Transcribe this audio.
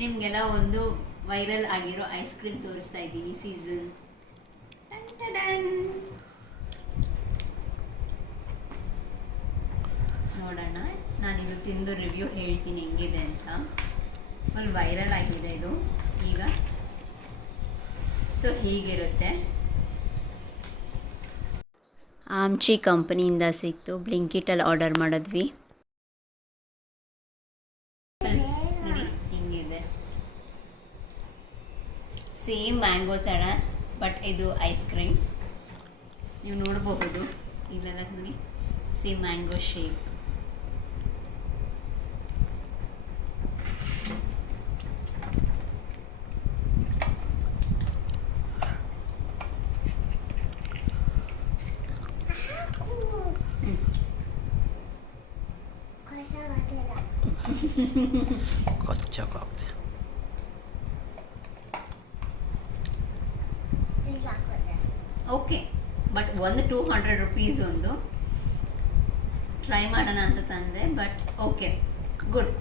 ನಿಮಗೆಲ್ಲ ಒಂದು ವೈರಲ್ ಆಗಿರೋ ಐಸ್ ಕ್ರೀಮ್ ತೋರಿಸ್ತಾ ಇದ್ದೀನಿ ಸೀಸನ್. ನೋಡೋಣ, ನಾನಿದು ತಿಂದು ರಿವ್ಯೂ ಹೇಳ್ತೀನಿ ಹೆಂಗಿದೆ ಅಂತ. ಫುಲ್ ವೈರಲ್ ಆಗಿದೆ ಇದು ಈಗ. ಸೊ ಹೀಗಿರುತ್ತೆ. ಆಮ್ಚಿ ಕಂಪನಿಯಿಂದ ಸಿಕ್ತು, ಬ್ಲಿಂಕಿಟಲ್ಲಿ ಆರ್ಡರ್ ಮಾಡಿದ್ವಿ. ನೋಡಿ ಹಿಂಗಿದೆ, ಸೇಮ್ ಮ್ಯಾಂಗೋ ಥರ, ಬಟ್ ಇದು ಐಸ್ ಕ್ರೀಮ್. ನೀವು ನೋಡಬಹುದು ಇಲ್ಲೆಲ್ಲ ನೋಡಿ, ಸೇಮ್ ಮ್ಯಾಂಗೋ ಶೇಪ್. ಕಚ್ಚಾ ಕಾಗ್ದೆ. ಓಕೆ, ಬಟ್ ಒಂದು 200 rupees ಒಂದು ಟ್ರೈ ಮಾಡೋಣ ಅಂತ ತಂದೆ. But okay, good.